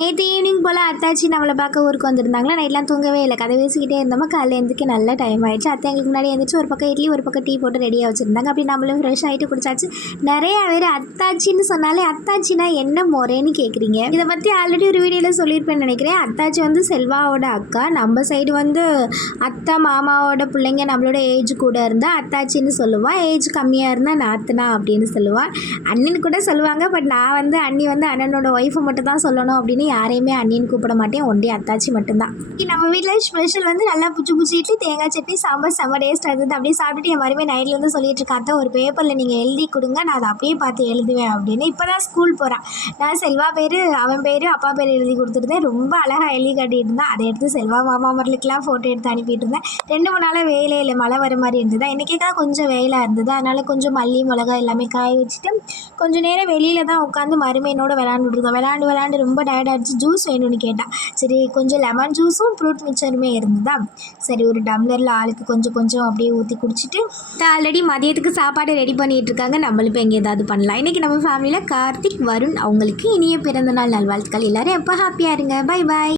நேற்று ஈவினிங் போல் அத்தாச்சி நம்மளை பார்க்க ஊருக்கு வந்திருந்தாங்களா. நைட்லாம் தூங்கவே இல்லை, கதை பேசிக்கிட்டே இருந்தோமா. காலையில் எழுந்துக்கு நல்ல டைம் ஆகிடுச்சு. அத்தை எங்களுக்கு முன்னாடி எழுந்திரிச்சு ஒரு பக்கம் இட்லி ஒரு பக்கம் டீ போட்டு ரெடியாக வச்சுருந்தாங்க. அப்படி நம்மளும் ஃப்ரெஷ் ஆகிட்டு குடிச்சாச்சு. நிறையா பேர் அத்தாச்சின்னு சொன்னாலே அத்தாச்சினா என்ன முறைன்னு கேட்குறீங்க. இதை பற்றி ஆல்ரெடி ஒரு வீடியோவில் சொல்லியிருப்பேன்னு நினைக்கிறேன். அத்தாச்சி வந்து செல்வாவோட அக்கா. நம்ம சைடு வந்து அத்தா மாமாவோட பிள்ளைங்க நம்மளோட ஏஜ் கூட இருந்தால் அத்தாச்சின்னு சொல்லுவாள். ஏஜ் கம்மியாக இருந்தால் நாத்தனா அப்படின்னு சொல்லுவாள். அண்ணின்னு கூட சொல்லுவாங்க. பட் நான் வந்து அண்ணி வந்து அண்ணனோட ஒய்ஃபை மட்டும் தான் சொல்லணும் அப்படின்னு யாரையுமே அண்ணின்னு கூப்பிட மாட்டேன். ஒன்றே அத்தாச்சி மட்டும்தான். நம்ம வீட்டில் ஸ்பெஷல் வந்து நல்லா புச்சு புச்சு இட்லி, தேங்காய் சட்னி, சாம்பார் செம்ம டேஸ்ட்டாக இருந்தது. அப்படியே சாப்பிட்டுட்டு என் மறுபடியும் நைட்டில் வந்து சொல்லிட்டு இருக்காத்த ஒரு பேப்பரில் நீங்கள் எழுதி கொடுங்க, நான் அதை அப்படியே பார்த்து எழுதுவேன் அப்படின்னு. இப்போ தான் ஸ்கூல் போகிறான். நான் செல்வா பேர், அவன் பேர், அப்பா பேர் எழுதி கொடுத்துருந்தேன். ரொம்ப அழகாக எழுதி காட்டிட்டு இருந்தான். அதை எடுத்து செல்வா மாமா மரலுக்கெலாம் ஃபோட்டோ எடுத்து அனுப்பிட்டு இருந்தேன். 2-3 நாளாக வெயிலே இல்லை, மழை வர மாதிரி இருந்தது. இன்றைக்கி தான் கொஞ்சம் வெயிலாக இருந்தது. அதனால் கொஞ்சம் மல்லி மிளகா எல்லாமே காய வச்சுட்டு கொஞ்சம் நேரம் வெளியில் தான் உட்காந்து மருமையினோட விளாண்டுருக்கோம். விளாண்டு ரொம்ப டயர்டாக இருந்துச்சு. ஜூஸ் வேணும்னு கேட்டால் சரி கொஞ்சம் லெமன் ஜூஸும் ஃப்ரூட் மிக்சருமே இருந்ததா. சரி ஒரு டம்ளரில் ஆளுக்கு கொஞ்சம் கொஞ்சம் அப்படியே ஊற்றி குடிச்சிட்டு ஆல்ரெடி மதியத்துக்கு சாப்பாடு ரெடி பண்ணிகிட்டு இருக்காங்க. நம்மளும் இப்போ எங்கே ஏதாவது பண்ணலாம். இன்றைக்கி நம்ம ஃபேமிலியில் கார்த்திக், வருண், அவங்களுக்கு இனிய பிறந்தநாள் நல்வாழ்த்துக்கள். எல்லோரும் எப்போ ஹாப்பியாக இருங்க. Bye bye.